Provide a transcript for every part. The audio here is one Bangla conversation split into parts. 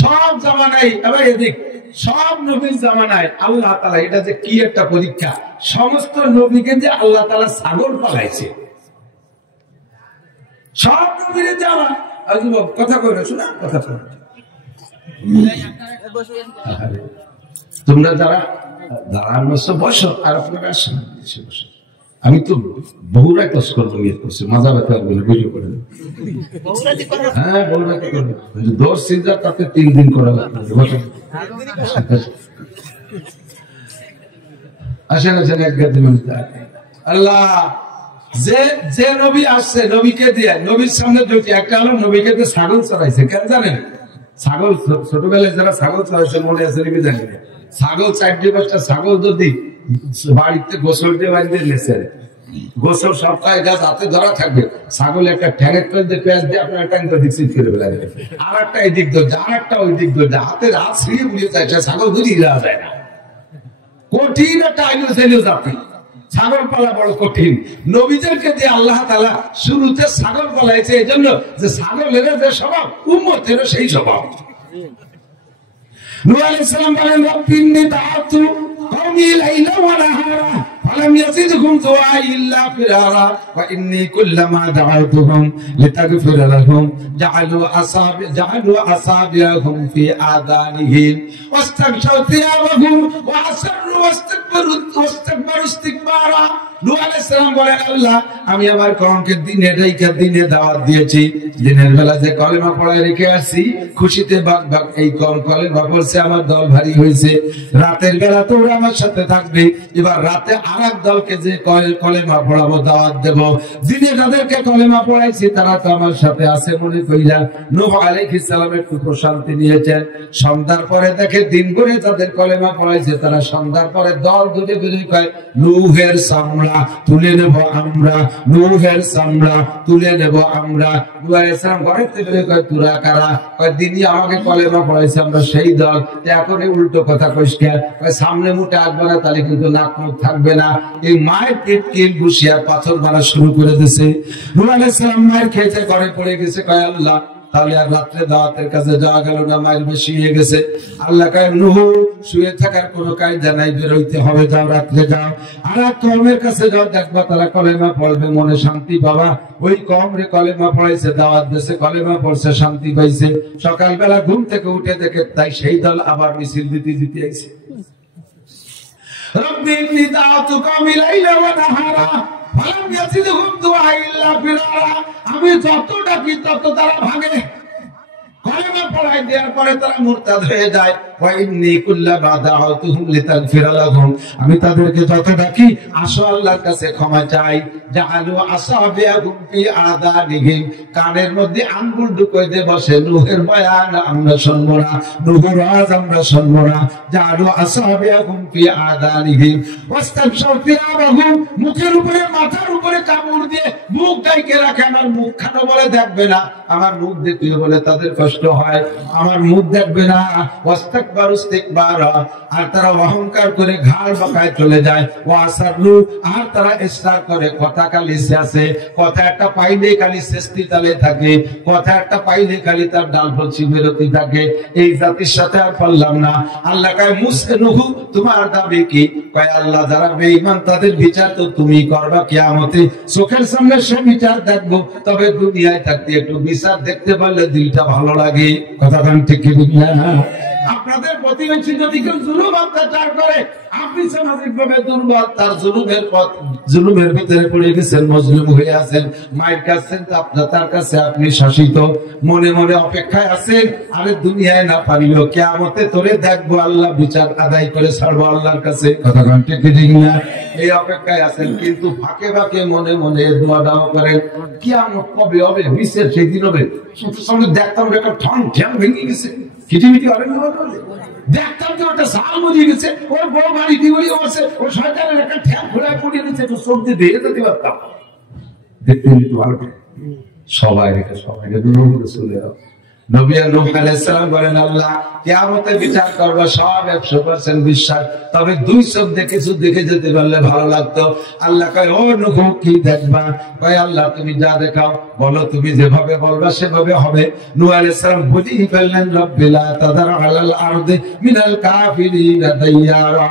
সব জামানায়, এবার এদিক সব নবীর জামানায় আল্লাহ তাআলা, এটা যে কি একটা পরীক্ষা, সমস্ত নবীকে যে আল্লাহ তাআলা ছাগল পালাইছে, সব নবীরে যাওয়া। কথা কই না, শোনা কথা শোনা। তোমরা যারা দাঁড়ান বসো, বসো, আর আপনারা আসেন বসো। আমি তো বহুরাই কষ্ট করবো, ইয়ে করছি, মজা ব্যথা বলে ভিডিও করে। হ্যাঁ, বহুরাই করবো, 10 সিজদা তাতে 3 দিন করা লাগবে। আসেন আসেন, এক গাদি মিনিট। আল্লাহ যে নবী আসছে, নবীকে দিয়ে, নবীর সামনে দুটি, একটা হলো নবীকে দিয়ে ছাগল চড়াইছে। কেন জানেন? ছাগল ছোটবেলায় যারা ছাগল চড়াইছে মনে আছে নাকি জানি না, ছাগল 4-5টা ছাগল যদি বাড়িতে গোসল দিয়ে বাড়িতে নেছে, গোসল সপ্তাহে গাছ হাতে ধরা থাকবে, ছাগল একটা ঠ্যাঙের মধ্যে পেঁয়াজ দিয়ে আপনার ট্যাঙ্ক দিচ্ছি ফিরে বেলা, আর একটা এই দিক ধরছে, আর একটা ওই দিক ধরছে, হাতের হাত ছিঁড়ে বুঝে যায়, ছাগল বুঝিয়ে দেওয়া যায় না। কঠিন একটা আইন ছিল জাতি, ছাগল পালা বড় কঠিন। নবীদেরকে দিয়ে আল্লাহ তাআলা শুরুতে ছাগল পালাইছে, এই জন্য যে ছাগলের যে স্বভাব, উম্মতেরও সেই স্বভাব। নূহ আলাইহিস সালাম বলেন, রব্বিন্নী দাআতু কওমি লাইলা ওয়া নাহারা ফালাম ইয়াজিদহুম দুআই ইল্লা ফিরারা ওয়া ইন্নী কুল্লামা দাআতুহুম লিতাগফিরা লাহুম জাআলু আসাবিয়াহুম ফি আযানিহিম ওয়াস্তাগশাউ থিয়াবাহুম ওয়া আসরু ওয়াস্তাকবারু ইস্তিকবারা। নূহ আলাইহিস সালাম বলেন, আল্লাহ আমি আমার কওমকে দিনে দাওয়াত দিয়েছি, দিনের বেলা যে কলেমা পড়ায় রেখে আসছি, খুশিতে বাক বাক এই কম কলেমা পড়ছে, আমার দল ভারী হয়েছে। রাতের বেলা তো ওরা আমার সাথে থাকবে, এবার রাতে আরেক দলকে যে কলেমা পড়াবো, দাওয়াত দেব। দিনে যাদেরকে কলেমা পড়াইছি তারা তো আমার সাথে আছে মনে কইরা নূহ আলাইহিস সালাম একটু প্রশান্তি নিয়েছেন। সন্ধ্যার পরে দেখে দিন করে যাদের কলেমা পড়াইছে তারা সন্ধ্যার পরে দল দুটো বেরিয়ে কয়, নূহের চামড়া তুলে নেব আমরা, নূহের চামড়া তুলে নেব আমরা। নূহ আলাইহিস সালাম ঘরের থেকে কয়, তোরা কারা? কয়, দিনই আমাকে কলেমা পড়াইছে, আমরা সেই দল। এখন উল্টো কথা কইস কেন? কয়, সামনে মুটে আসবে না, তাহলে কিন্তু নাক মুখ থাকবে না। এই মায়ের পেট কিল বসিয়া পাথর মারা শুরু করে দিয়েছে। নূহ আলাইহিস সালাম মায়ের খেয়েছে, ঘরে পড়ে গেছে। কয়, আল্লাহ তাহলে আর রাত্রে দাওয়াতের কাছে যাওয়া গেল না, মায়ের বেশি হয়ে গেছে। আল্লাহ কয়, নূহ শুয়ে থাকার কোন কায়দা নাই, বেরোইতে হবে, যাও রাত্রে যাও, আর এক কওমের কাছে যাও, দেখবা তারা কলেমা পড়বে, মনে শান্তি পাবা। ওই কওম রে কলেমা পড়াইছে, দাওয়াত দিয়েছে, কলেমা পড়ছে, শান্তি পাইছে। সকালবেলা ঘুম থেকে উঠে দেখে তাই সেই দল আবার মিছিল দিতে আইছে। রব্বি ইন্নী দাআতু কওমি লাইলা ওয়া নাহারা ফালাম ইয়াজিদহুম দুআই ইল্লা ফিরারা। আমি যত ডাকি তত তারা ভাগে। কলেমা পড়াই দেওয়ার পরে তারা মুরতাদ হয়ে যায়। ওয়া ইন্নী কুল্লামা দাআতুহুম লিতাগফিরা লাহুম, আমি তাদেরকে যত ডাকি আসো আল্লাহর কাছে ক্ষমা চাই, জাআলু আসাবিয়াহুম ফি আযানিহিম, কানের মধ্যে আঙ্গুল ঢুকাই দিয়ে বসে, নূহের বয়ান আমরা শুনবো না, নূহের ওয়াজ আমরা শুনবো না। জাআলু আসাবিয়াহুম ফি আযানিহিম ওয়াস্তাগশাউ থিয়াবাহুম, মুখের উপরে মাথার উপরে কাপড় দিয়ে মুখ ঢেকে রাখে। আমার মুখ খানো বলে দেখবে না, আমার মুখ দেখবে বলে তাদের কষ্ট হয়, আমার মুখ দেখবে না। ওয়াস্তাকবারু ইস্তিকবারা, আর তারা অহংকার করে ঘাড় বাঁকায় চলে যায়। ওয়াসারু, আর তারা ইসরার করে, কথা খালি আছে, কথা একটা পাইলে খালি শেষটি তালে থাকে, কথা একটা পাইলে খালি তার ডাল ফলসি বেরোতে থাকে। এই জাতির সাথে আর পারলাম না। আল্লাহ কয়, মুসে নূহ তোমার দাবি কি? কয়, আল্লাহ যারা বেঈমান তাদের বিচার তো তুমি করবা কিয়ামতে, চোখের সামনে সে বিচার দেখবো, তবে দুনিয়ায় থাকতে একটু বিচার দেখতে পারলে দিলটা ভালো লাগে। কথা গান ঠিক না? আপনাদের প্রতিবেশী যদি কেউ জুলুম অত্যাচার করে, আপনি সামাজিক ভাবে দুর্বল, তার জুলুমের ভিতরে পড়ে গেছেন, মজলুম হয়ে আছেন, মায়ের কাছে তার কাছে আপনি শাসিত, মনে মনে অপেক্ষায় আছেন, আরে দুনিয়ায় না পারিলেও কিয়ামতে তোরে দেখবো, আল্লাহ বিচার আদায় করে ছাড়বো আল্লাহর কাছে। কথা গান ঠিক না? এই অপেক্ষায় আছেন, কিন্তু ফাঁকে ফাঁকে মনে মনে দোয়া দাও করেন, কিয়ামত কবে হবে, বিচার সেই দিন হবে। সামনে দেখতাম একটা ঠং ঠ্যাং ভেঙে গেছে, খিটিমিটি হবে না, দেখতাম যে ওটা সাল মরিয়ে গেছে, ওর বড় বাড়ি দিবড়িও আছে, ও শয়তানের একটা ঠ্যাং ঘোড়ায় পড়িয়ে দিচ্ছে, একটু চোখ দিয়ে দেখে যেতে পারতাম, দেখতে একটু ভালো। সবাই রেখে চলে যাও, নবী নূহ আলাইহিস সালাম বলেন, আল্লাহ কিয়ামতে বিচার করব, সব 100% বিশ্বাস, তবে 2 শব্দে কিছু দেখে যেতে পারলে ভালো লাগতো। আল্লাহ কয়, ও নূহ কি দেখবা? কয়, আল্লাহ তুমি যা দেখাও বলো, তুমি যেভাবে বলবা সেভাবে হবে। নূহ আলাইহিস সালাম বুঝি ফেললেন, রব্বি লা তাদার আলাল আরদি মিনাল কাফিরিনা দাইয়ারা,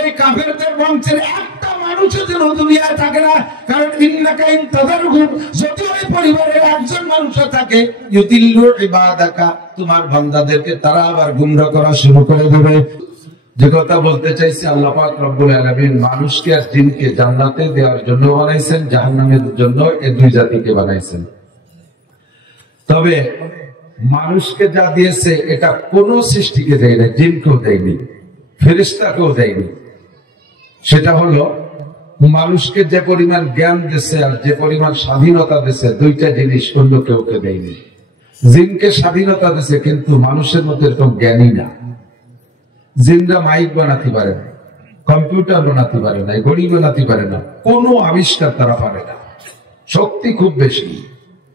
এই কাফেরদের বংশের একটা মানুষও যেন দুনিয়ায় থাকে না। কারণ ইন্নাকা ইন তাদারহুম, যদি ওই পরিবারের একজন মানুষও থাকে, ইউদিল্লু ইবাদাকা, তোমার বান্দাদেরকে তারা আবার গুমরাহ করা শুরু করে দেবে। যে কথা বলতে চাইছি, আল্লাহ পাক রব্বুল আলামিন মানুষকে আর জিনকে জান্নাতে দেওয়ার জন্য বানাইছেন, জাহান্নামের জন্য এই 2 জাতিকে বানাইছেন। তবে মানুষকে যা দিয়েছে এটা কোন সৃষ্টিকে দেয়নি, জিনকেও দেয়নি, ফেরেশতাকেও দেয়নি। সেটা হলো মানুষকে যে পরিমাণ জ্ঞান দিয়েছে আর যে পরিমাণ স্বাধীনতা দিয়েছে, 2টা জিনিস অন্য কেউকে দেয়নি। জিনকে স্বাধীনতা দিয়েছে, কিন্তু মানুষের মধ্যে এরকম জ্ঞানী না। জিনরা মাইক বানাতে পারে না, কম্পিউটার বানাতে পারে না, ঘড়ি বানাতে পারে না, কোনো আবিষ্কার তারা পারে না। শক্তি খুব বেশি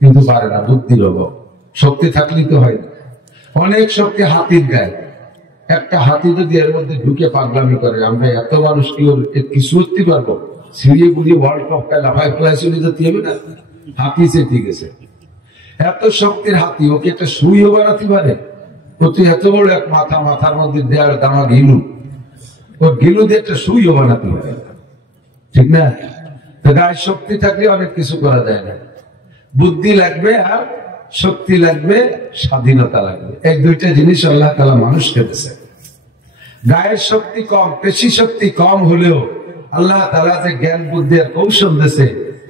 কিন্তু পারে না, বুদ্ধির অভাব। শক্তি থাকলেই তো হয় না। অনেক শক্তি হাতির গায়ে। একটা হাতি যদি এর মধ্যে ঢুকে পাগলামি করে, আমরা এত মানুষ কি কিছু করতে পারবো? সিঁড়িয়ে গুলিয়ে ওয়ার্ল্ড কাপ খেলা হয়, প্রায় চলে যেতে হবে না? হাতি সে ঠিক আছে, এত শক্তির হাতি, ওকে একটা সুইও বানাতে পারে? প্রতি এত বড় এক মাথা, মাথার মধ্যে দেওয়ার দামা গিলু, ওর গিলু দিয়ে একটা সুইও বানাতে পারে, ঠিক না? গায়ে শক্তি থাকলে অনেক কিছু করা যায় না। বুদ্ধি লাগবে আর শক্তি লাগবে, স্বাধীনতা লাগবে। এই 2টা জিনিস আল্লাহ তাআলা মানুষকে দিয়েছে। গায়ের শক্তি কম, পেশি শক্তি কম হলেও আল্লাহ তাআলা যে জ্ঞান বুদ্ধি আর কৌশল দিয়েছে,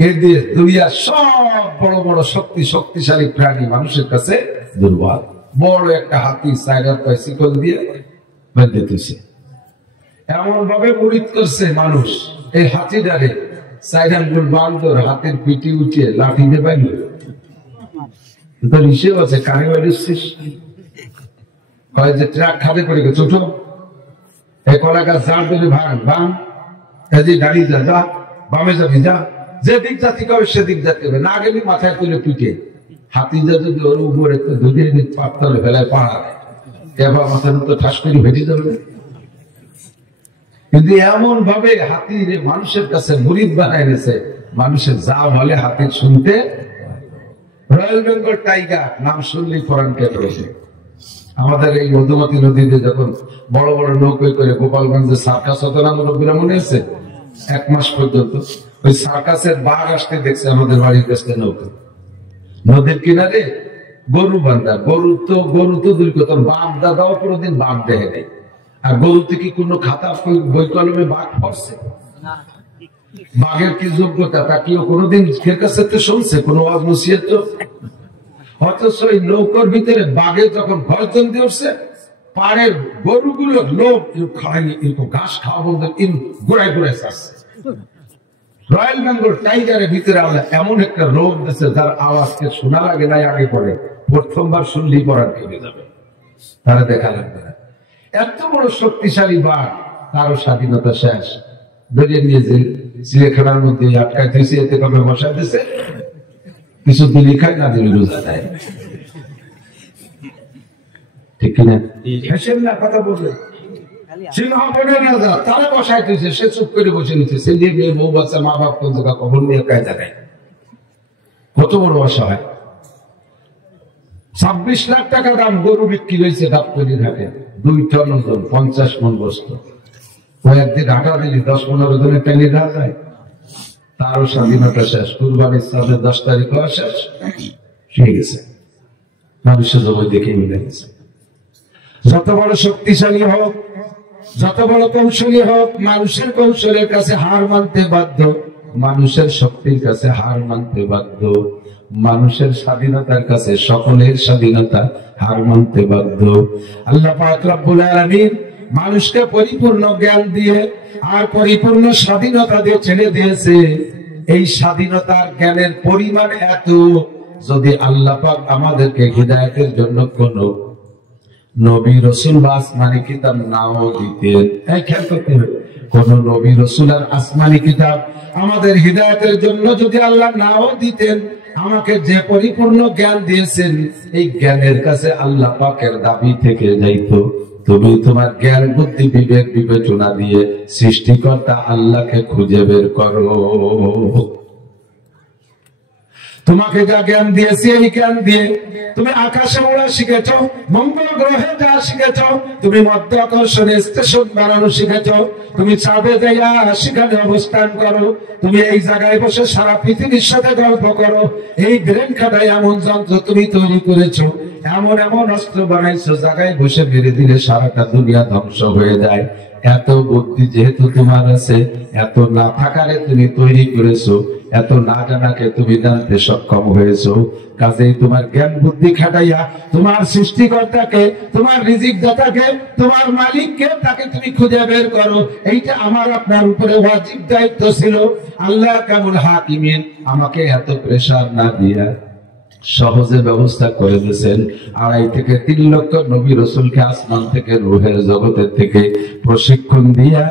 এর দিয়ে দুনিয়ার সব বড় বড় শক্তিশালী প্রাণী মানুষের কাছে দুর্বল। বড় একটা হাতি 4 হাত শিকল দিয়ে বেঁধে দিয়েছে, এমন ভাবে মুরিদ করছে মানুষ। এই হাতিটারে 4 আঙ্গুল বাঁধর হাতের পিঠে উঠিয়ে লাঠি দিয়ে বাইল। তোর হিসেব আছে, কানে বাইরেছিস হয় যে ট্রাক খাদে করে গেছে, ছোট এই কলা গাছ জাল ধরে ভাঙ ভাঙ, দাঁড়িয়ে যা, যা বামে যাবি, যা, যে দিক জাতি কবে সেদিক যাতে হবে না, গেলি মাথায় তুলে পিঠে। হাতি যা যদি ওর উপরে একটু ধুয়ে পাতলে ফেলায় পাড়া, এবার মাথার মতো ঠাস করে ভেটে যাবে। কিন্তু এমন ভাবে হাতির মানুষের কাছে মুরিদ বানায় নিয়েছে, মানুষের যা বলে হাতির শুনতে। রয়্যাল বেঙ্গল টাইগার নাম শুনলেই ফরান কেটে বসে। আমাদের এই মধুমতি নদীতে যখন বড় বড় নৌকোয় করে গোপালগঞ্জে সার্কাস হতো না, মুরব্বীরা মনে আছে? 1 মাস পর্যন্ত ওই সার্কাসের বাঘ আসতে দেখছে আমাদের বাড়ির কাছে নৌকা, নদীর কিনারে গরু বান্ধা। গরু তো দুই কথা, বাঘ দাদাও কোনোদিন বাঘ দেখে নেই। আর গরুতে কি কোনো খাতা বই কলমে বাঘ পড়ছে? বাঘের কি যোগ্যতা তা কেউ কোনোদিন এর কাছে শুনছে? কোনো ওয়াজ নসিহত? অথচ এই নৌকার ভিতরে বাঘে যখন গর্জন দিয়ে উঠছে, পাড়ের গরুগুলো লোক খাই ঘাস খাওয়া বলতে ঘুরাই ঘুরাই আসছে। রয়্যাল বেঙ্গল টাইগারের ভিতরে আমরা এমন একটা রোগ দিচ্ছে যার আওয়াজকে শোনা লাগে নাই, আগে পরে প্রথমবার শুনলেই পড়ার কেটে যাবে, তারা দেখা লাগবে না। এত বড় শক্তিশালী বাঘ, তারও স্বাধীনতা শেষ। ধরে নিয়ে যে চিড়িয়াখানার মধ্যে আটকায় দিয়েছে, এতে কবে বসা দিয়েছে, কিছু দিলি খায় না দিলি রোজা দেয়, ঠিক কিনা? হেসেন না, কথা বলবে। তারা বসায় দিয়েছে, সে চুপ করে বসে নিচ্ছে। সে দিয়ে মেয়ে, বউ বাচ্চা, মা বাপ খবর নিয়ে কায়দা নেয়। কত বড় অসহায়। 26 লাখ টাকা দাম গরু বিক্রি হয়েছে গাবতলীর হাটে, 2 টন ওজন, 50 মণ বস্তু। ও একদিন ঢাকা দিলি 10-15 জনের টেনে ঢাকা যায়, তারও স্বাধীনতা শেষ। কুরবানির সাথে 10 তারিখ শেষ হয়ে গেছে, মানুষের জবাই দেখে মিলে গেছে। যত বড় শক্তিশালী হোক, যত বড় কৌশলী হোক, মানুষের কৌশলের কাছে হার মানতে বাধ্য, মানুষের শক্তির কাছে হার মানতে বাধ্য, মানুষের স্বাধীনতার কাছে সকলের স্বাধীনতা হার মানতে বাধ্য। আল্লাহ পাক রব্বুল আলামিন মানুষকে পরিপূর্ণ জ্ঞান দিয়ে আর পরিপূর্ণ স্বাধীনতা দিয়ে ছেড়ে দিয়েছে। এই স্বাধীনতার জ্ঞানের পরিমাণ এত, যদি আল্লাহ পাক আমাদেরকে হিদায়াতের জন্য কোন নবী রাসূল বা আসমানি কিতাব নাও দিতেন, এই খেয়াল করতে হবে, কোন নবী রাসূল আর আসমানি কিতাব আমাদের হিদায়াতের জন্য যদি আল্লাহ নাও দিতেন, আমাকে যে পরিপূর্ণ জ্ঞান দিয়েছেন এই জ্ঞানের কাছে আল্লাহ পাকের দাবি থেকে যাইতো তুমি তোমার জ্ঞান বুদ্ধি বিবেক বিবেচনা দিয়ে সৃষ্টিকর্তা আল্লাহকে খুঁজে বের করো। তোমাকে যা জ্ঞান দিয়েছি এই জ্ঞান দিয়ে তুমি আকাশে ওড়া শিখেছ, মঙ্গল গ্রহে যা শিখেছ, তুমি মধ্যাকর্ষণে স্টেশন বানানো শিখেছ, তুমি চাঁদে যাইয়া সেখানে অবস্থান করো, তুমি এই জায়গায় বসে সারা পৃথিবীর সাথে গল্প করো, এই ব্রেন খাটায় এমন যন্ত্র তুমি তৈরি করেছো, এমন এমন অস্ত্র বানাইছো জায়গায় বসে মেরে দিলে সারাটা দুনিয়া ধ্বংস হয়ে যায়। এত বুদ্ধি যেহেতু তোমার আছে, এত না থাকারে তুমি তৈরি করেছো, এত না জানাকে তুমি জানতে সক্ষম হয়েছো, কাজেই তোমার জ্ঞান বুদ্ধি খাটাইয়া তোমার সৃষ্টিকর্তাকে, তোমার রিজিক দাতাকে, তোমার মালিককে তাকে তুমি খুঁজে বের করো। এইটা আমার আপনার উপরে ওয়াজিব দায়িত্ব ছিল। আল্লাহ কামুল হাকিমিন আমাকে এত প্রেসার না দিয়া সহজে ব্যবস্থা করে দিয়েছেন। 2.5 থেকে 3 লক্ষ নবী রাসূলকে আসমান থেকে রূহের জগতের থেকে প্রশিক্ষণ দিয়া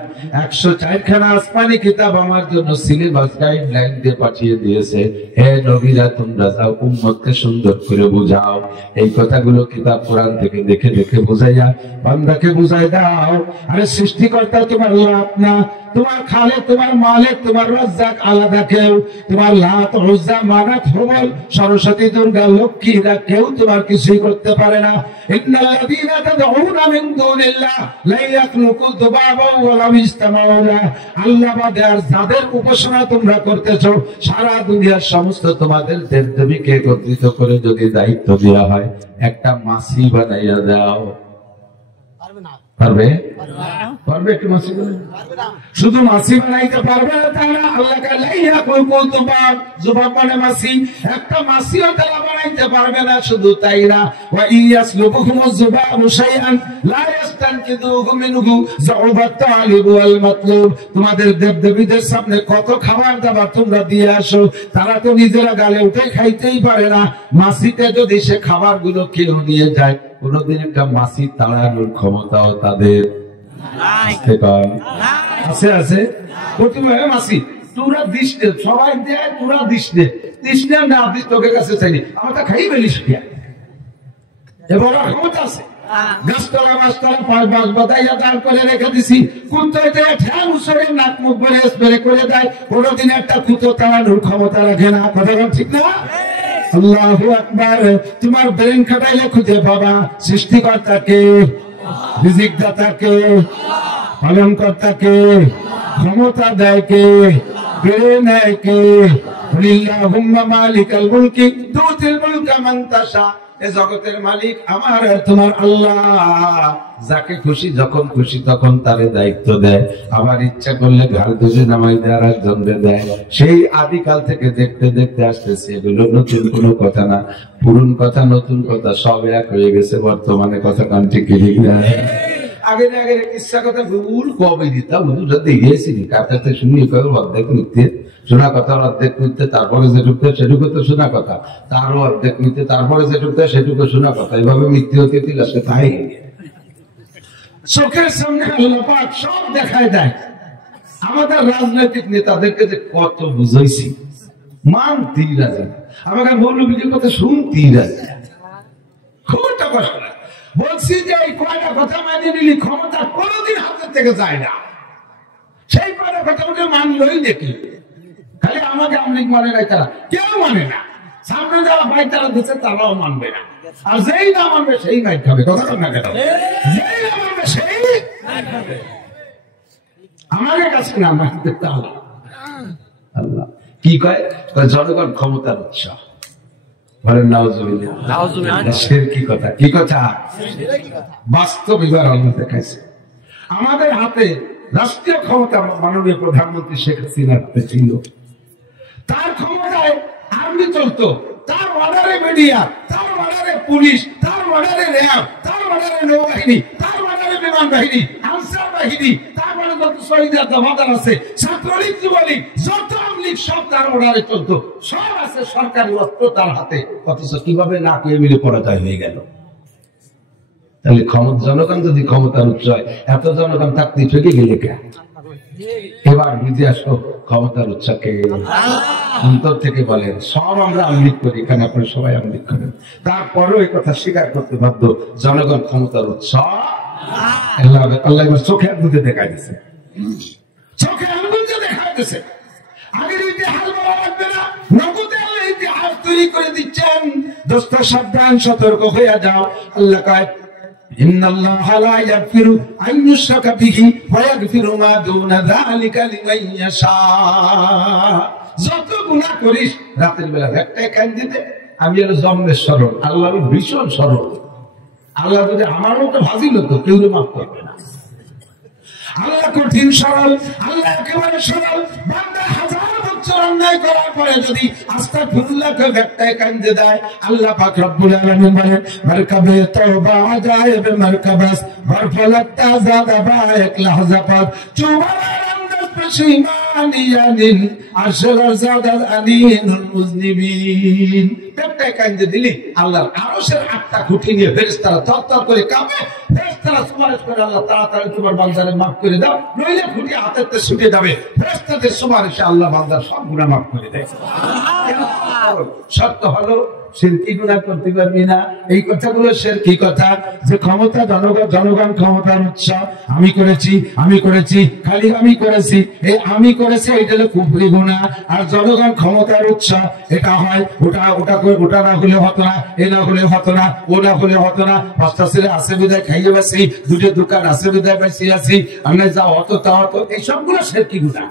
104 খানা আসমানি কিতাব আমার জন্য সিলেবাস গাইডলাইন দিয়ে পাঠিয়ে দিয়েছে। হে নবীরা তোমরা যাও উম্মতকে সুন্দর করে বুঝাও, এই কথাগুলো কিতাব কোরআন থেকে দেখে দেখে বুঝাইয়া বান্দাকে বুঝাই দাও। আরে সৃষ্টিকর্তা তোমার লাভ না, তোমার খালেক, তোমার মালিক, তোমার রাজ্জাক আলাদা কেউ, তোমার লাত উজ্জা মানাত হুবল সরস্বতী দুর্গা লক্ষ্মীরা কেউ তোমার কিছুই করতে পারে না। ইন্নাল্লাযীনা তাদউনা মিন দুনিল্লাহ লা ইয়াখলুকু যুবাবান ওয়া লা ইসতামাউনা, আল্লাহ বাদে আর যাদের উপাসনা তোমরা করতেছো সারা দুনিয়ার সমস্ত তোমাদের দেবদেবীকে একত্রিত করে যদি দায়িত্ব দেওয়া হয়, একটা মাছি বানাইয়া দাও, পারবে? পারবে? একটু মাছি বানাই, শুধু মাছি বানাইতে পারবে না তারা। আল্লাহ কালাইয়া কইল তোমার জবাব মানে মাছি, একটা মাছিও তারা বানাইতে পারবে না। শুধু তাই না, ওয়া ইয়াসলুবুহুম যুবাবু শাইআন লা ইস্তানকিদুহু মিনহু যউবাত তালিব ওয়াল মাতলুব। তোমাদের দেবদেবীদের সামনে কত খাবার দাবার তোমরা দিয়ে আসো, তারা তো নিজেরা গালে উঠে খাইতেই পারে না। মাছিতে যদি সে খাবারগুলো কেউ নিয়ে যায়, কোনদিন একটা মাছি তাড়ানোর ক্ষমতাও তাদের আছে? আছে প্রতিভাবে মাছি তোরা দিস নে, সবাই দেয়, তোরা দিস নে, দিস নে না দিস তোকে কাছে চাইনি আমারটা খাই বেলিস এবার ক্ষমতা আছে। গাছতলা মাছতলা পাঁচ বাস বাতাইয়া দাঁড় করে রেখে দিছি, কুত্তে ঠ্যাং উসরে নাক মুখ ভরে স্প্রে করে দেয়, কোনোদিন একটা কুতো তাড়ানোর ক্ষমতা রাখে না। কথা ঠিক না? আল্লাহু আকবার। তোমার ব্রেন খাটাইলে খুঁজে পাবা সৃষ্টিকর্তাকে, রিজিক দাতাকে, পালন কর্তাকে, ক্ষমতা দেয় কে, বেড়ে নেয় কে। আল্লাহুম্মা মালিকাল মুলকি তুতিল মুলকা মান তাশা, এ জগতের মালিক আমার আর তোমার আল্লাহ। যাকে খুশি যখন খুশি তখন তারে দায়িত্ব দেয়, আবার ইচ্ছা করলে ঘাড় ধরে নামাই দেয় আর একজনকে দেয়। সেই আদিকাল থেকে দেখতে দেখতে আসতেছে, এগুলো নতুন কোনো কথা না, পুরন কথা নতুন কথা সব এক হয়ে গেছে বর্তমানে। কথা কান ঠিক না? আগে আগে ইচ্ছা কথা ভুল কবে দিতাম, হুজুরা দিয়েছিনি কাটাতে শুনি অর্ধেক নিতে শোনা কথা, অর্ধেক নিতে তারপরে যেটুকু সেটুকু তো শোনা কথা, তারও অর্ধেক নিতে তারপরে যেটুকু সেটুকু শোনা কথা, এইভাবে মৃত্যু হতে দিল সে তাই চোখের সামনে আল্লাহ পাক সব দেখায় দেয়। আমাদের রাজনৈতিক নেতাদেরকে যে কত বুঝাইছি, মানতেই রাজি, আমাকে মৌলবীদের কথা শুনতেই রাজি, খুব একটা কষ্ট লাগে। বলছি যে এই কয়টা কথা মানিয়ে নিলি ক্ষমতা কোনোদিন হাতের থেকে যায় না, সেই কয়টা কথা ওকে মানলই দেখি। খালি আমাকে আমলিক মানে নাই, তারা কেউ মানে না। সামনে যারা বাইক তারা দিচ্ছে তারাও মানবে না, আর যেই না মানবে সেই মাইক খাবে। কথা না কেন? যেই না মানবে সেই আমাদের কাছে না মানতে। আল্লাহ কি কয়? জনগণ ক্ষমতার উৎসাহ বলেন নাউজুবিল্লাহ। কি কথা? কি কথা? বাস্তব এবার আল্লাহ দেখাইছে। আমাদের হাতে রাষ্ট্রীয় ক্ষমতা মাননীয় প্রধানমন্ত্রী শেখ হাসিনার হাতে ছিল, তার ক্ষমতায় আর্মি চলতো, তার অর্ডারে মিডিয়া, তার অর্ডারে পুলিশ, তার অর্ডারে র্যাব, তার অর্ডারে নৌবাহিনী, তার অর্ডারে বিমান বাহিনী, আনসার বাহিনী, তারপরে যত শহীদের জমাদার আছে, ছাত্রলীগ, যুবলীগ, যত আমলিগ সব তার অর্ডারে চলতো, সব আছে সরকারি অস্ত্র তার হাতে। অথচ কিভাবে না পেয়ে মিলে পরাজয় হয়ে গেল? তাহলে জনগণ যদি ক্ষমতার উৎস হয়, এত জনগণ থাকতে ঠকে গেলে কে? এবার বুঝে আসো ক্ষমতার উৎসকে অন্তর থেকে বলেন সব আমরা আমলিক করি, এখানে আপনারা সবাই আমলিক করেন, তারপরেও এই কথা স্বীকার করতে বাধ্য জনগণ ক্ষমতার উৎস আল্লাহ। আল্লাহ চোখে আঙ্গুলে দেখাই দিছে, চোখে আঙ্গুলে দেখাই দিছে। আগের ইতিহাস বলা লাগবে না, নগদে আল্লাহ ইতিহাস তৈরি করে দিচ্ছেন। দোস্ত সাবধান, সতর্ক হয়ে যাও। আল্লাহ কয় ইন্নাল্লাহা লা ইয়াগফিরু আন ইউশরাকা বিহি ওয়া ইয়াগফিরু মা দুনা যালিকা লিমান ইয়াশা। যত গুনাহ করিস রাতের বেলা একটাই কান দিতে, আমি হলো জন্মের সরল, আল্লাহ ভীষণ সরল। আল্লাহ যদি আমার মতো ভাজিল হতো কেউ মাফ করবে না। আল্লাহ কঠিন সরল, আল্লাহ একেবারে সরল। বান্দা হাজার বছর অন্যায় করার পরে যদি আস্তাগফিরুল্লাহকে একটাই কান্দে দেয়, আল্লাহ পাক রব্বুল আলামিন বলেন মারকাবে তওবা আজায়েব মারকাবাস বরফলাত তাজাদা বায়েক লাহজাফাত চুবারান পশিমানিয়ানিন আশরার জাদাল আলিনুল মুজনিবিন। একটাই কান্দে দিলি আল্লাহর আরশের আটটা খুঁটি নিয়ে ফেরেশতারা তরতর করে কাঁপে। ফেরেশতারা সুপারিশ করে আল্লাহ তাড়াতাড়ি তোমার বান্দারে মাফ করে দাও, নইলে খুঁটি হাতেতে ছুটে যাবে। ফেরেশতাদের সুপারিশে আল্লাহ বান্দার সব গুনাহ মাফ করে দেয়। সত্য হলো শিরকি গুনাহ করতে পারবি না, এই কথাগুলো শিরকি কথা। যে ক্ষমতা জনগণ ক্ষমতার উৎস, আমি করেছি খালি আমি করেছি, এই আমি করেছি এটা হলো কুফরি গুনাহ। আর জনগণ ক্ষমতার উৎস, এটা হয় ওটা না হলে হতো না, এ না হলে হতো না, ও না হলে হতো না। পাঁচটা ছেলে আছে বিদায় খাইয়ে বাসি, দুটো দোকান আছে বিদায় বাসি আছি, আমরা যা হতো তা হতো, এই সবগুলো শিরকি গুনাহ।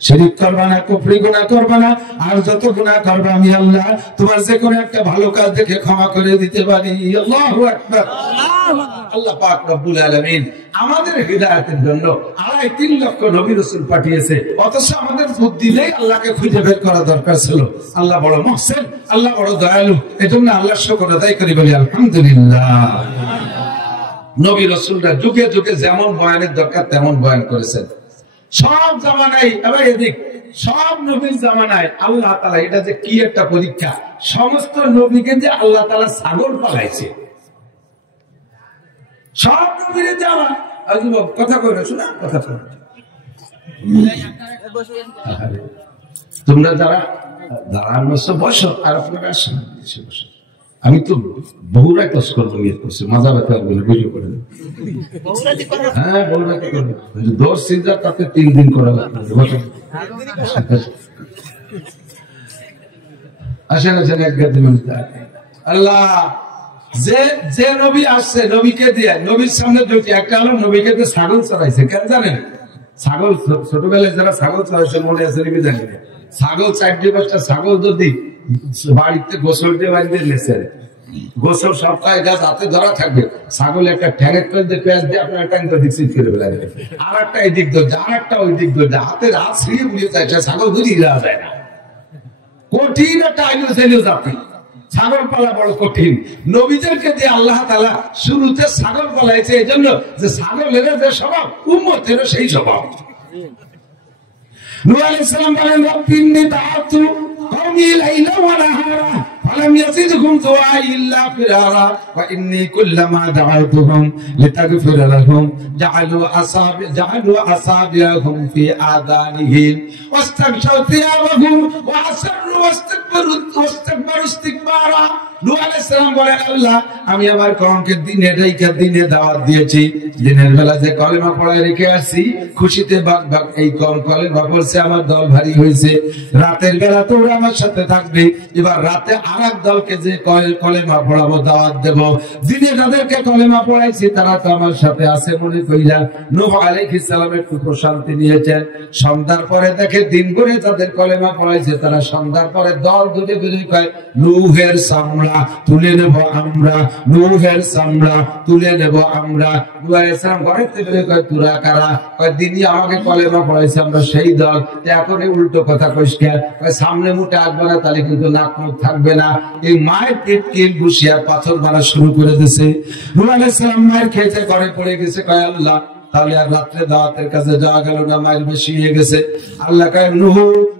শিরক করবা না, কুফরি গুনাহ করবা না। আর যত গুনাহ করবে আমি আল্লাহ তোমার যে কোনো একটা ভালো কাজ দেখে ক্ষমা করে দিতে পারি। আল্লাহু আকবার। আল্লাহ পাক রব্বুল আলামিন আমাদের হিদায়াতের জন্য 3.5 লক্ষ নবী রাসূল পাঠিয়েছে, অথচ আমাদের বুদ্ধি নেই আল্লাহকে খুঁজে বের করা দরকার ছিল। আল্লাহ বড় মুহসিন, আল্লাহ বড় দয়ালু, এজন্য আল্লাহর শুকর আদায় করি, বলি আলহামদুলিল্লাহ। নবী রাসূলরা যুগে যুগে যেমন বয়ানের দরকার তেমন বয়ান করেছেন। সব জামানায়, এবার এদিক সব নবীর জামানায় আল্লাহ তাআলা, এটা যে কি একটা পরীক্ষা, সমস্ত নবীকে যে আল্লাহ তাআলা ছাগল পালাইছে। সব নবীর যাওয়া কথা কই না, শোনা কথা কই। তোমরা যারা দাঁড়ান বসো, আর আপনারা আসেন বসো। আমি তো বহুরাই কষ্ট করবো, ইয়ে করছি মাজা ব্যথা বলে বুঝে করে। হ্যাঁ বহুরাই করবো, 10 সিজদা তাতে 3 দিন করা লাগবে। আসেন এক গাদি মানুষ। আল্লাহ যে নবী আসছে নবীকে দিয়ে, নবীর সামনে দুটি, একটা হলো নবীকে দিয়ে ছাগল চড়াইছে। কেন জানেন? ছাগল ছোটবেলায় যারা ছাগল চড়াইছে মনে আছে নাকি জানি না, ছাগল 4-5টা ছাগল যদি বাড়িতে গোসল দিয়ে বাড়িতে নেছে, গোসল সপ্তাহে গাছ হাতে ধরা থাকবে, ছাগল একটা ঠ্যাঙের করে দিয়ে পেঁয়াজ দিয়ে আপনার একটা দিচ্ছি ফিরে বেলা যাবে, আর একটা এই দিক ধরছে, আর একটা ওই দিক ধরছে, হাতের হাত ছিঁড়ে বুঝে যায়, ছাগল বুঝিয়ে দেওয়া যায় না। কঠিন একটা আইন ছিল জাতি, ছাগল পালা বড় কঠিন। নবীদেরকে দিয়ে আল্লাহ তাআলা শুরুতে ছাগল পালাইছে, এই জন্য যে ছাগলের যে স্বভাব উম্মতেরও সেই স্বভাব। নূহ আলাইহিস সালাম বলেন রব্বিন্নী দাআতু কওমি লাইলা ওয়া নাহারা ফালাম ইয়াজিদহুম দুআই ইল্লা ফিরারা ওয়া ইন্নী কুল্লামা দাআতুহুম লিতাগফিরা লাহুম জাআলু আসাবিয়াহুম ফি আযানিহিম ওয়াস্তাগশাউ থিয়াবাহুম ওয়া আসরু ওয়াস্তাকবারু ইস্তিকবারা। নূহ আলাইহিস সালাম বলেন আল্লাহ আমি আমার কওমকে দিনে দাওয়াত দিয়েছি, দিনের বেলা যে কলেমা পড়ে রেখে আসছি, খুশিতে বাগবাগ এই কওম কলেমা পড়ছে, আমার দল ভারী হয়েছে, রাতের বেলা তো ওরা আমার সাথে থাকবে। এবার রাতে আরেক দলকে যে কলেমা পড়াবো, দাওয়াত দেব, দিনে যাদেরকে কলেমা পড়াইছি তারা তো আমার সাথে আছে মনে কইরা নূহ আলাইহিস সালাম একটু প্রশান্তি নিয়েছেন। সন্ধ্যার পরে দেখে দিন করে যাদের কলেমা পড়াইছে তারা সন্ধ্যার পরে দল দুটো বেরিয়ে কয় নূহের চামড়া তুলে নেব আমরা, নূহের চামড়া তুলে নেব আমরা। নূহ আলাইহিস সালাম ঘরের থেকে কয় তোরা কারা? কয় দিনই আমাকে কলেমা পড়াইছে, আমরা সেই দল। এখন উল্টো কথা কইস কেন? কয় সামনে মুটে আসবে না, তাহলে কিন্তু নাক মুখ থাকবে না। এই মায়ের পেটকে ঘুষিয়ে পাথর মারা শুরু করে দিয়েছে। নূহ আলাইহিস সালাম মায়ের খেয়েছে, ঘরে পড়ে গেছে, কয় আল্লাহ তাহলে আর রাত্রে দাওয়াতের কাছে যাওয়া গেল না, মাইল বেশি হয়ে গেছে। আল্লাহ কয় নূহ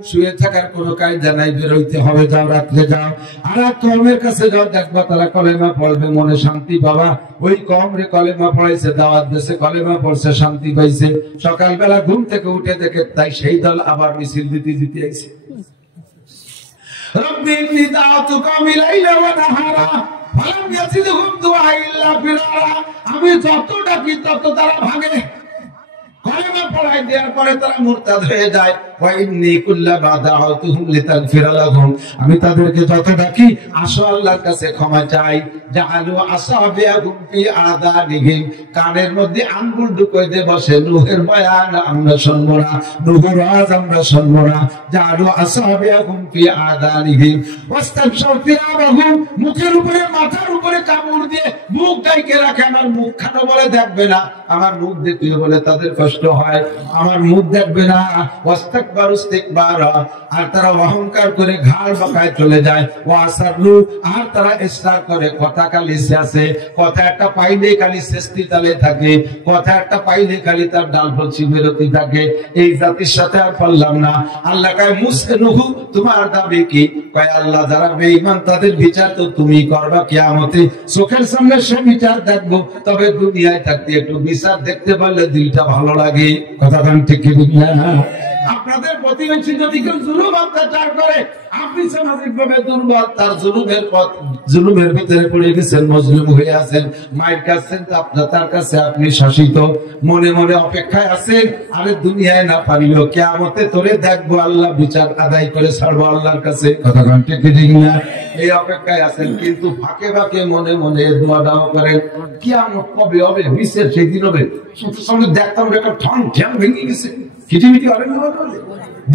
শুয়ে থাকার কোনো কায়দা নাই, বেরোইতে হবে, যাও রাত্রে যাও। আর কওমের কাছে যাও, দেখবা তারা কলেমা পড়বে, মনে শান্তি পাবা। ওই কওম রে কলেমা পড়াইছে, দাওয়াত দিয়েছে, কলেমা পড়ছে, শান্তি পাইছে। সকালবেলা ঘুম থেকে উঠে দেখে তাই সেই দল আবার মিছিল দিতে আইছে। রব্বি ইন্নী দাআতু কওমি লাইলা ওয়া নাহারা ফালাম ইয়াজিদহুম দুআই ইল্লা ফিরারা। আমি যত ডাকি তত তারা ভাগে। কলেমা পড়াই দেওয়ার পরে তারা মুরতাদ হয়ে যায়। ওয়া ইন্নী কুল্লামা দাআতুহুম লিতাগফিরা লাহুম, আমি তাদেরকে যত ডাকি আসো আল্লাহর কাছে ক্ষমা চাই। জাআলু আসাবিয়াহুম ফি আযানিহিম, কানের মধ্যে আঙ্গুল ঢুকিয়ে দিয়ে বসে, নূহের বয়ান আমরা শুনবো না, নূহের ওয়াজ আমরা শুনবো না। জাআলু আসাবিয়াহুম ফি আযানিহিম ওয়াস্তাবশাউ ফিরাবাহুম, মুখের উপরে মাথার উপরে কাপড় দিয়ে মুখ ঢেকে রাখে। আমার মুখ খানো বলে দেখবে না, আমার মুখ দেখবে বলে তাদের কষ্ট হয়, আমার মুখ দেখবে না। ওয়াস্তাকবারু ইস্তিকবারা, আর তারা অহংকার করে ঘাড় বাঁকায় চলে যায়। ওয়াসারু, আর তারা ইসরার করে, কথা খালি আছে, কথা একটা পাইলে খালি শেষটি তালে থাকে, কথা একটা পাইলে খালি তার ডাল বলছি বেরোতে থাকে। এই জাতির সাথে আর পারলাম না। আল্লাহ কয় মুসা নূহ তোমার দাবি কি? কয় আল্লাহ যারা বেঈমান তাদের বিচার তো তুমি করবা কিয়ামতে, চোখের সামনে সে বিচার দেখবো। তবে দুনিয়ায় থাকতে একটু বিচার দেখতে পারলে দিলটা ভালো লাগে। কথা ঠিক কি না? আপনাদের প্রতিবেশী যদি কেউ জুলুম অত্যাচার করে, আপনি সামাজিক ভাবে দুর্বল, তার জুলুমের ভিতরে পড়ে গেছেন, মজলুম হয়ে আছেন, মায়ের কাছে তার কাছে আপনি শাসিত, মনে মনে অপেক্ষায় আছেন। আরে দুনিয়ায় না পারিলেও কিয়ামতে তোরে দেখবো, আল্লাহ বিচার আদায় করে ছাড়বো আল্লাহর কাছে। কথা ঠিক না? এই অপেক্ষায় আছেন, কিন্তু ফাঁকে ফাঁকে মনে মনে দোয়া দাও করেন, কিয়ামত কবে হবে, বিচার সেদিন হবে। সামনে দেখতাম একটা ঠং ঠ্যাং ভেঙে গেছে, খিটিমিটি হবে না,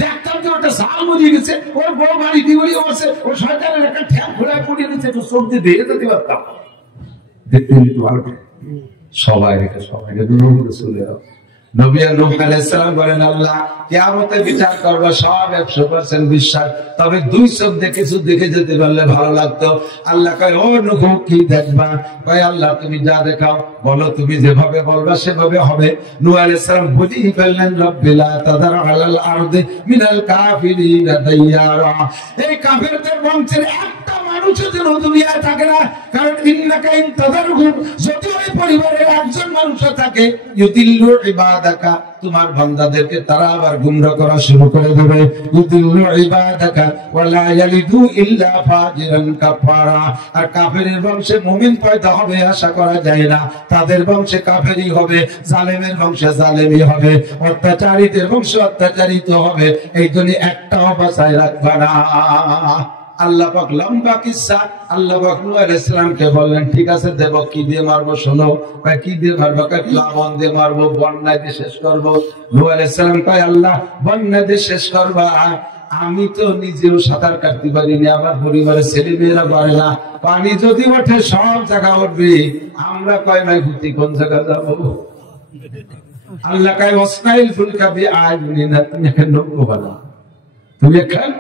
দেখতাম যে ওটা সাল মরিয়ে গেছে, ওর বড় বাড়ি দিবড়িও আছে, ও শয়তানের একটা ঠ্যাং ঘোড়ায় পড়িয়ে দিচ্ছে, একটু চোখ দিয়ে দেখে যেতে পারতাম। দেখতে একটু ভালো সবাই রেখে চলে যাও। নবী নূহ আলাইহিস সালাম বলেন আল্লাহ কিয়ামতে বিচার করব, সব 100% বিশ্বাস, তবে দুই শব্দে কিছু দেখে যেতে পারলে ভালো লাগতো। আল্লাহ কয় ও নূহ কি দেখবা? কয় আল্লাহ তুমি যা দেখাও বলো, তুমি যেভাবে বলবা সেভাবে হবে। নূহ আলাইহিস সালাম বুঝি ফেললেন রব্বি লা তাদার আলাল আরদি মিনাল কাফিরিনা দাইয়ারা, এই কাফেরদের বংশের একটা মানুষও যেন দুনিয়ায় থাকে না। কারণ ইন্নাকা ইন তাদারহুম, যদি ওই পরিবারের একজন মানুষও থাকে, ইউদিল্লু ইবাদাকা, তোমার বান্দাদেরকে তারা আবার গুমরাহ করা শুরু করে দেবে। ইউদিল্লু ইবাদাকা ওয়া লা ইয়ালিদু ইল্লা ফাজিরান কাফারা, আর কাফেরের বংশে মুমিন পয়দা হবে আশা করা যায় না, তাদের বংশে কাফেরই হবে, জালেমের বংশে জালেমই হবে, অত্যাচারীদের বংশে অত্যাচারিত হবে। এই জন্য একটাও বাঁচায় রাখবা না। আল্লাহ পাক লম্বা কিসসা, আল্লাহ পাক নূহ আলাইহিস সালামকে বললেন ঠিক আছে দেব, কি দিয়ে মারবো শোনো। কয় কি দিয়ে মারবো? কয় প্লাবন দিয়ে মারবো, বন্যা দিয়ে শেষ করবো। নূহ আলাইহিস সালাম কয় আল্লাহ বন্যা দিয়ে শেষ করবা? আমি তো নিজেও সাঁতার কাটতে পারিনি, আমার পরিবারের ছেলে মেয়েরা পারে না, পানি যদি ওঠে সব জায়গা উঠবে, আমরা কয় নাই ঘুরতে কোন জায়গা যাবো? আল্লাহ কয় ওয়াসনাইল ফুলকা বিআইনিনা, তুমি এখন নৌকো বানাও, তুমি এখন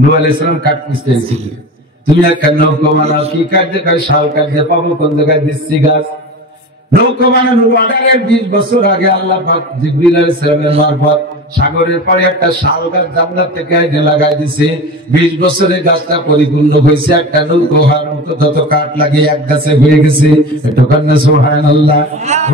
নূহ আলাইহিস সালাম কাঠ মিস্ত্রি ছিলেন, তুমি একটা নৌকো বানাও। কি কাঠ দিয়ে? শাল কাঠ দিয়ে। পাবো কোন জায়গায়? দিচ্ছি গাছ। নৌকো বানানোর অর্ডারের 20 বছর আগে আল্লাহ পাক জিবরিল আলাইহিস সালামের মারফত সাগরের পাড়ে একটা শাল গাছ জান্নাত থেকে এনে লাগাই দিছে। 20 বছরে গাছটা পরিপূর্ণ হয়েছে, একটা নৌকো হওয়ার মতো যত কাঠ লাগে এক গাছে হয়ে গেছে। একটু কান্না সুবহানাল্লাহ।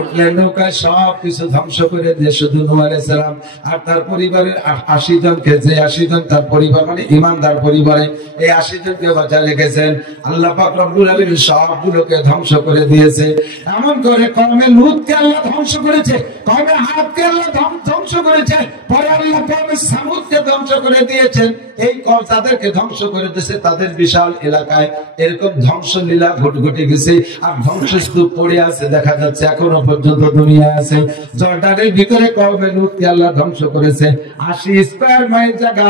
উঠলে নৌকায় সব কিছু ধ্বংস করে দিয়ে শুধু নূহ আলাইহিস সালাম আর তার পরিবারের 80 জনকে, যে 80 জন তার পরিবার মানে ইমানদার পরিবারে, এই 80 জনকে বাঁচায় রেখেছেন। আল্লাহ পাক রব্বুল আলামিন সবগুলোকে ধ্বংস করে দিয়েছে। এমন করে কওমে লূতকে আল্লাহ ধ্বংস করেছে, কওমে হাদকে আল্লাহ ধ্বংস করেছে, পরে আল্লাহ কওমে সামুদকে ধ্বংস করে দিয়েছেন। এই কওম তাদেরকে ধ্বংস করে দিয়েছে, তাদের বিশাল এলাকায় এরকম ধ্বংসলীলা ঘটে গেছে। আর ধ্বংসস্তূপ পড়ে আছে, দেখা যাচ্ছে এখনো পর্যন্ত দুনিয়ায় আছে। জর্ডানের ভিতরে কওমে লূতকে আল্লাহ ধ্বংস করেছে। 80 স্কয়ার মাইল জায়গা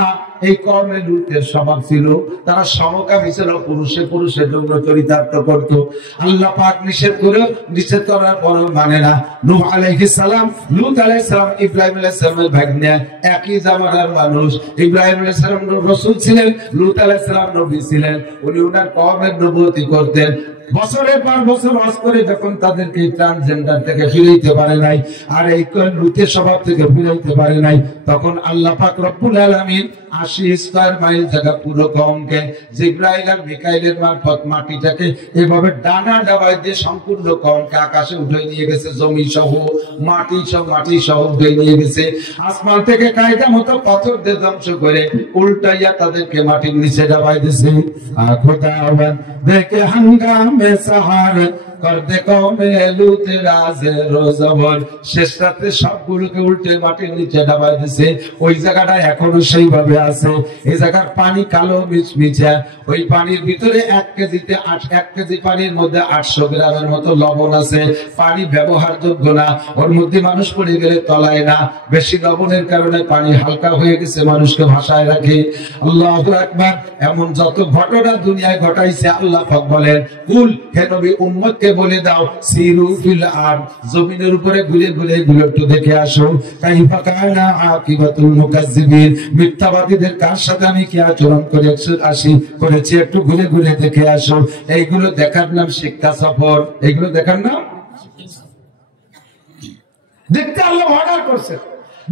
এই কওমে লূতের স্বভাব ছিল, তারা সমকামী ছিল, পুরুষে পুরুষে যৌন চরিতার্থ করত। আল্লাহ পাক নিষেধ করার পর মানে না। নূহ আলাইহিস সালাম, লূত আলাইহিস সালাম, ইব্রাহিম আলাইহিস সালামের ভাগ্নে, একই জামানার মানুষ। ইব্রাহিম আলাইহিস সালাম রাসূল ছিলেন, লূত আলাইহিস সালাম নবী ছিলেন। উনি ওনার কওমের নবুয়তি করতেন। বছরের পর বছর হজ করে যখন তাদেরকে ট্রান্সজেন্ডার থেকে ফিরাইতে পারে নাই, আর এই লুতের স্বভাব থেকে ফিরাইতে পারে নাই, তখন আল্লাহ পাক রব্বুল আলামিন 80 স্কয়ার মাইল জায়গা পুরো কওমকে জিবরাইল আর মিকাইলের মারফত মাটিটাকে এভাবে ডানা ডাবায় দিয়ে সম্পূর্ণ কওমকে আকাশে উঠিয়ে নিয়ে গেছে। জমি সহ মাটি সহ উঠিয়ে নিয়ে গেছে। আসমান থেকে কায়দা মতো পাথর দিয়ে ধ্বংস করে উল্টাইয়া তাদেরকে মাটির নিচে ডাবায় দিয়েছে। খোদাওয়ান দেখে হাঙ্গামে সাহার করতে কমে লুতে রাজে রোজবর, শেষ রাতে সবগুলোকে উল্টে মাটির নিচে ডাবায় দিয়েছে। ওই জায়গাটা এখনো সেইভাবে আছে। এই জায়গার পানি কালো মিচমিচা। ওই পানির ভিতরে 1 কেজি পানির মধ্যে 800 গ্রামের মতো লবণ আছে। পানি ব্যবহারযোগ্য না, ওর মধ্যে মানুষ পড়ে গেলে তলায় না। বেশি লবণের কারণে পানি হালকা হয়ে গেছে, মানুষকে ভাসায় রাখে। আল্লাহু আকবার। এমন যত ঘটনা দুনিয়ায় ঘটাইছে আল্লাহ পাক বলেন, কুল হে নবী উম্মতকে বলে দাও, সিরু ফিল আরদ, জমিনের উপরে ঘুরে ঘুরে এগুলো একটু দেখে আসো। কাইফা কানা আকিবাতুল মুকাজ্জিবিন, মিথ্যাবাদীদের কার সাথে আমি কি আচরণ করেছি একটু ঘুরে ঘুরে দেখে আসো। এইগুলো দেখার নাম শিক্ষা সফর। এইগুলো দেখার নাম দেখতে আল্লাহ অর্ডার করছে।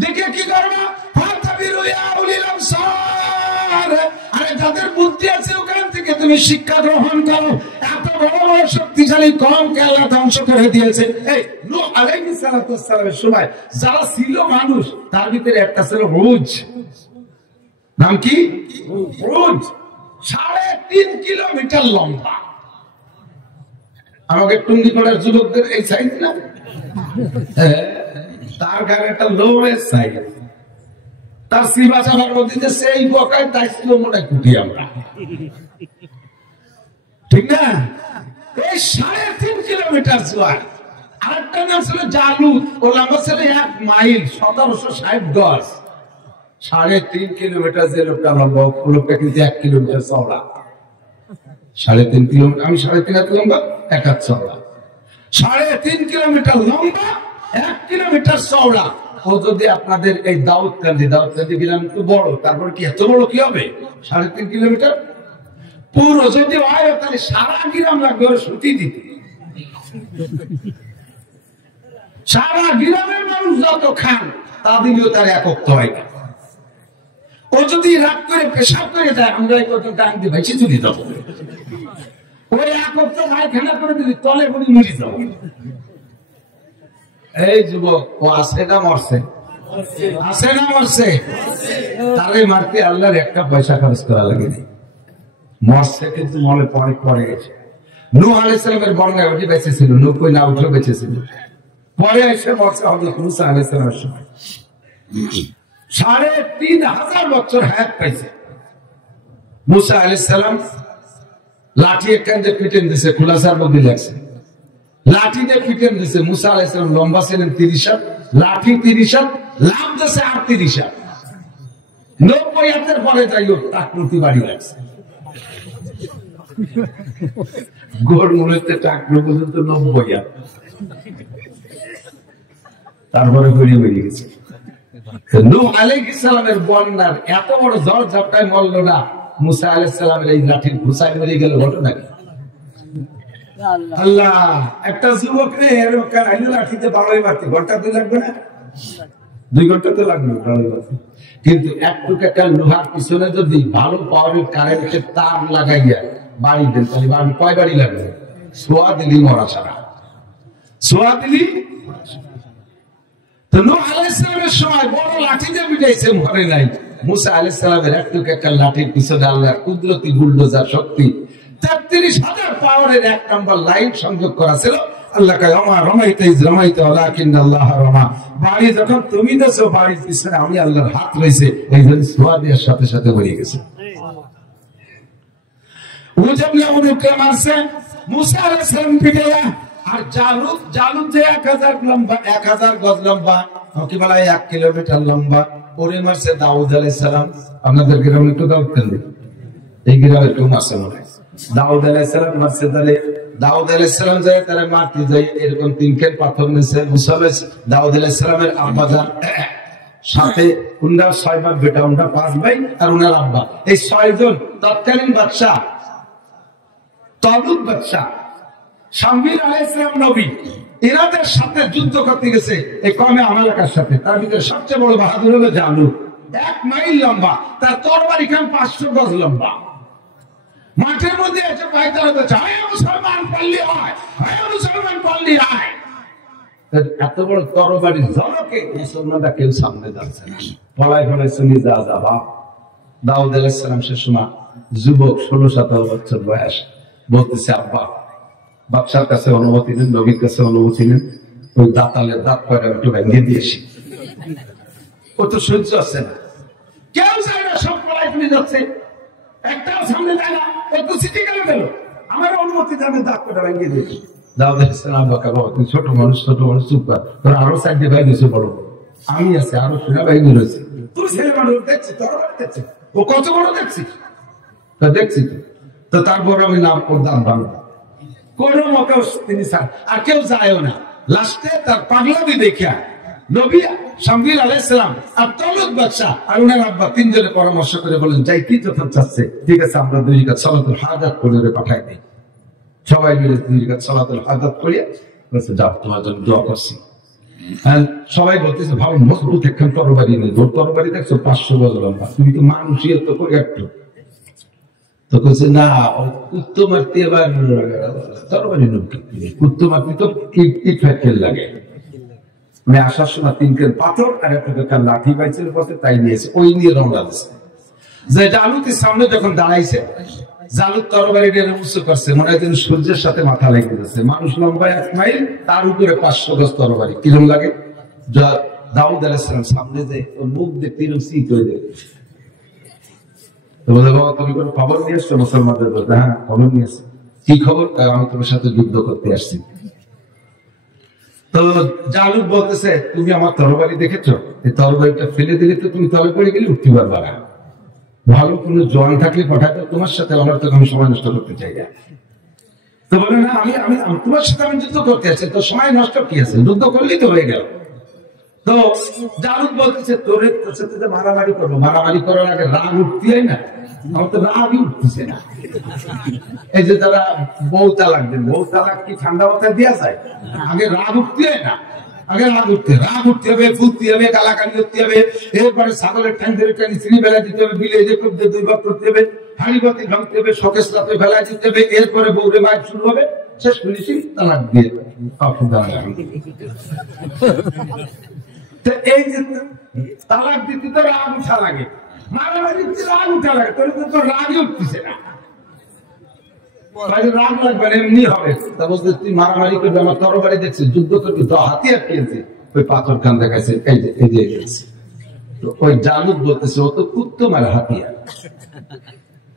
দেখে কি করবা? ফাতাবিরু ইয়া উলিল আবসার, আরে যাদের বুদ্ধি আছে ওখান থেকে তুমি শিক্ষা গ্রহণ করো। এত বড় বড় শক্তিশালী কওমকে আল্লাহ ধ্বংস করে দিয়েছে। এই নূহ আলাইহিস সালাতু ওয়াস সালামের সময় যারা ছিল মানুষ, তার ভিতরে একটা ছিল হুজ। নাম কি? হুজ। 3.5 কিলোমিটার লম্বা। আমাকে টুঙ্গিপাড়ার যুবকদের এই সাইজ না, তার গায়ে একটা লোয়ের সাইজ। তার শ্রীবাচার মধ্যে সেই বকায় দায়িত্ব মনে কুটি আমরা, ঠিক না? এই 3.5 কিলোমিটার জোয়ার। আরেকটা নাম ছিল জালুত, ও লম্বা ছিল 1 মাইল 1760 গজ। 3.5 কিলোমিটার যে লোকটা লম্বা, ও লোকটা কিন্তু 1 কিলোমিটার চওড়া। 3.5 কিলোমিটার, আমি 3.5 হাত লম্বা, 1 হাত চওড়া। 3.5 কিলোমিটার লম্বা, 1 কিলোমিটার চওড়া। ও যদি আপনাদের এই দাউদকান্দি গ্রাম তো বড়, তারপর কি এত বড় কি হবে? 3.5 কিলোমিটার পুরো যদি হয় তাহলে সারা গ্রাম লাগবে ওর সুতি দিতে। সারা গ্রামের মানুষ যত খান তা দিলেও তার একত্র হয় না। ও যদি রাগ করে পেশাব করে দেয়, আমরা কত টাইম দিয়ে বেঁচে চলে যাবো। ওই একত্র খানা করে দিলি তলে করে মরে যাবো। এই যুবক, ও আছে না মরছে? আছে না মরছে? তারে মারতে আল্লাহর একটা পয়সা খরচ করা লাগেনি। মরছে কিন্তু মনে পরে গেছে। নূহ আলাইহিস সালামের বর্ণায় ওটি বেঁচে ছিল, নূহ কই না উঠে বেঁচে ছিল। পরে এসে মরছে হযরত মূসা আলাইহিস সালামের সময়। 3500 বছর হায়াত পাইছে মূসা আলাইহিস সালাম। লাঠি একখানে পিটেন দিছে, খুলাসার মধ্যে লাগছে। লাঠি দিয়ে পিটেন দিছে। মূসা আলাইহিস সালাম লম্বা ছিলেন 30 হাত, লাঠি 30 হাত, লাভ দিছে 38 হাত। 90 হাতের পরে যাইও টাকনুতি বাড়ি লাগছে। গোড় মূলেতে টাকনু পর্যন্ত 90 হাত, তারপরে বেরিয়ে গেছে। নূহ আলাইহিস সালামের বন্যার এত বড় ঝড় ঝাপটায় মরল না, মূসা আলাইহিস সালামের এই লাঠির ঘুষায় মরে গেল। ঘটনা কি? আল্লাহ একটা যুবক রে এরকম আইলো লাঠিতে বাড়াই মারতে ঘন্টা 2 লাগবে না? 2 ঘন্টা তো লাগবে বাড়াই মারতে। কিন্তু একটু একটা লোহার পিছনে যদি ভালো পাওয়ারের কারেন্টের তার লাগাইয়া বাড়ি দেন, তাহলে বাড়ি কয় বাড়ি লাগবে? সোয়া দিলি মরা ছাড়া, সোয়া দিলি। তো নূহ আলাইহিস সালামের সময় বড় লাঠি দিয়ে পিটাইছে, মরে নাই। মূসা আলাইহিস সালামের একটু একটা লাঠির পিছনে আল্লাহর কুদরতি বুলডোজার শক্তি 33,000 পাওয়ারের 1 নম্বর লাইন সংযোগ করা ছিল। আল্লাহ কয় ওমা রমাইতা ইজ রমাইতা ওয়ালাকিন্নাল্লাহ রমা। বাড়ি যখন তুমি দেছো, বাড়ির পিছনে আমি আল্লাহর হাত রয়েছে, এই জন্য সোয়া দেওয়ার সাথে সাথে মরে গেছে। ও যেমন আমাদেরকে মারছে মূসা আলাইহিস সালাম পিটাইয়া। আর জালুত যে 1000 লম্বা, 1000 গজ লম্বা, কি বলা 1 কিলোমিটার লম্বা, ওরে মারছে দাউদ আলাইহিস সালাম। আপনাদের গ্রামে একটু দাউদ কেন, এই গ্রামে একটু মারছে মনে হয়। দাউদ আলাইহিস সালাম মারছে তারে। দাউদ আলাইহিস সালাম যায় তারে মারতে যায়, এরকম 3 খেল পাথর নিছে। মুসা দাউদ আলাইহিস সালামের আব্বাজান সাথে উনার 6 ভাই বেটা, উনার 5 ভাই আর উনার আব্বা, এই 6 জন তৎকালীন বাদশা তালুত বাদশা শামবীর আলাইহিস সালাম নবী ইরাদের সাথে যুদ্ধ করতে গেছে এই কওমে আমালাকার সাথে। তার ভিতরে সবচেয়ে বড় বাহাদুর হলো জালুত। 1 মাইল লম্বা, তার তরবারি খান 500 গজ লম্বা। মাঠের মধ্যে এসে পায়তারা করছে, আয় মুসলমান পল্লী আয়, আয় মুসলমান পল্লী আয়। এত বড় তরবারি জনকে মুসলমানরা কেউ সামনে যাচ্ছে না, ফলায় ফলায় চলে যা বাপ। দাউদ আলাইহিস সালাম সে সময় যুবক, 16-17 বছর বয়স, বলতেছে আব্বা বাদশার কাছে অনুমতি নেন, নবীর কাছে অনুমতি নেন, ওই দাঁতালের দাঁত কয়টা একটু ভেঙে দিয়েছি। ও তো সহ্য আছে না, কেউ চায় না, সব পড়ায় ফিরে যাচ্ছে, একটাও সামনে যায় না। ও তো সিটি গেল আমার অনুমতি দেবে, দাঁত কয়টা ভেঙে দিয়েছি। দাউদ আলাইহিস সালাম বাবা, তুই ছোট মানুষ চুপ কর, তোর আরো সাইডে ভাই গেছে, বড় আমি আছে, আরো সেরা ভাই রয়েছে, তুই ছেলে মানুষ দেখছি, তোর দেখছি, ও কত বড় দেখছি, দেখছি তো তারপর আমি নাম ওর দাম ভাঙবো। কোন মতেও তিনি আর কেউ যায়ও না। লাস্টে তার পাগলামি দেখা নবী শামবীর আলাইহিস সালাম আর তলুত বাদশা আর ওনার আব্বা তিনজনে পরামর্শ করে বলেন, যাই কি যখন চাচ্ছে, ঠিক আছে আমরা 2 রাকাত সালাতুল হাজাত করে পাঠাই দিই। সবাই মিলে 2 রাকাত সালাতুল হাজাত করিয়া বলছে, যাও তোমার জন্য দোয়া করছি। সবাই বলতেছে, ভাই মজবুত একখান তরবারি নেই, তোর তরবারি দেখছো 500 গজ লম্বা, তুমি তো মানুষই তো কই একটু। তো বলছে না, কুত্তো মারতে এবার তরবারি কুত্তো মারতে তো ইট ফ্যাক্টর লাগে। মানে আসার সময় 3 কেন পাথর আর একটা লাঠি পাইছিল, তাই নিয়েছে, ওই নিয়ে রওনা দিয়েছে। যে জালুতের সামনে যখন দাঁড়াইছে, জালুত তরবারি উঁচু করছে, মনে হয় সূর্যের সাথে মাথা লেগে যাচ্ছে। মানুষ লম্বা 1 মাইল, তার উপরে 500 গজ তরবারি, কিরম লাগে। দাউদ আলাইহিস সালাম সামনে যে মুখ দেখতে সিট হয়ে যায়। বলে, বাবা তুমি কোনো খবর নিয়ে এসছো মুসলমানদের? বলতে, হ্যাঁ খবর নিয়ে এসছি। কি খবর? আমি তোমার সাথে যুদ্ধ করতে আসছি। তো জালুত বলতেছে, তুমি আমার তরবারি দেখেছো? এই তরবারিটা ফেলে দিলে তো তুমি তবে পড়ে গেলে উঠতে পারবা না। ভালো কোনো জওয়ান থাকলে পাঠাতো তোমার সাথে, আমার তো আমি সময় নষ্ট করতে চাই না। তো বলে, না আমি তোমার সাথে আমি যুদ্ধ করতে আসছি, তো সময় নষ্ট কি আছে, যুদ্ধ করলেই তো হয়ে গেল। তো জালুত বলতেছে, তোর সাথে মারামারি করবো, মারামারি করার আগে রাগ উঠতে না, আমার তো রাগই উঠতেছে না। এই যে তারা বউ তালাক দেন, বউ তালাক কি ঠান্ডা মাথায় দেওয়া যায়? আগে রাগ উঠতে না, আগে রাগ উঠতে হবে, ফুটতে হবে, গালাগালি করতে হবে, এরপরে ছাগলের ঠ্যাং ধরে টেনে চিনি বেলা দিতে হবে, বিলে 2 ভাগ করতে হবে, হাড়ি বাতি ভাঙতে হবে, শোকেস রাতে বেলা দিতে হবে, এরপরে বউরে মাইক শুরু হবে, শেষ ফিনিশিং তালাক দিয়ে এই যে তালাক দিতে তো রাগ উঠা লাগে, মারামারি দিতে রাগ উঠা লাগে, তোর তো রাগই উঠতেছে না। রাগ লাগবে না, এমনি হবে। তা বলতে, তুই মারামারি করবি, আমার তরবারি দেখছিস, যুদ্ধ করবি, তো হাতিয়ার কিনছে, ওই পাথর কান দেখাইছে, এই যে তো ওই জালুত বলতেছে, ও তো কুত্তো মারা হাতিয়ার,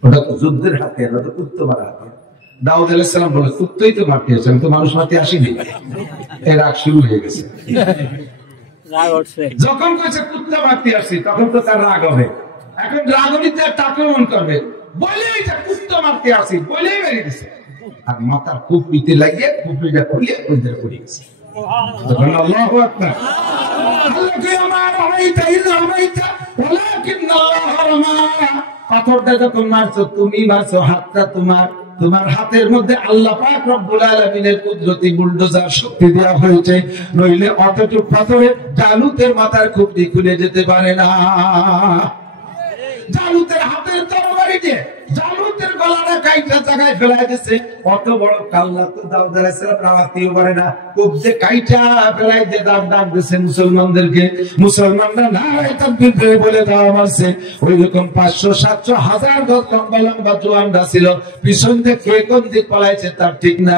ওটা তো যুদ্ধের হাতিয়ার, ওটা তো কুত্তো মারা হাতিয়ার। দাউদ আলাইহিস সালাম বলে, কুত্তই তো মারতে আসে, আমি তো মানুষ মারতে আসিনি। এই রাগ শুরু হয়ে গেছে। যখন কইছে কুত্তা মারতে আসছি, তখন তো তার রাগ হবে। এখন রাগনিতে আক্রমণ করবে, বলেই যে কুত্তা মারতে আসি, বলেই বেরিয়ে গেছে। আর মাথার কুপিতে লাগিয়ে কুপিটা খুলিয়ে ওইদের পড়ে গেছে। তখন আল্লাহু আকবার, আল্লাহকে আমার আমাইতা ইল্লা আমাইতা ওয়ালাকিন্নাল্লাহ রামা। পাথরটা যখন মারছো, তুমি মারছো, হাতটা তোমার হাতের মধ্যে আল্লাহ পাক রব্বুল আলামিনের কুদরতি বুলডোজার শক্তি দেওয়া হয়েছে, নইলে অতটুক পাথরে জালুতের মাথার খুপড়ি খুলে যেতে পারে না। জালুতের হাতের তরবারি দিয়ে জালুতের গলাটা কাইটা জায়গায় ফেলাই দিয়েছে। অত বড় কাল্লা তো দাউদ আলাইহিস সালাম নামাতেও পারে না, খুব যে কাইটা ফেলাই দিয়ে ডাক দিয়েছে মুসলমানদেরকে। মুসলমানরা নারায়ে তাকবীর বলে দাও মারছে। ওই রকম 500, 700, 1000 গজ লম্বা লম্বা জওয়ানরা ছিল, পিছন থেকে কোন দিক পলাইছে তার ঠিক না।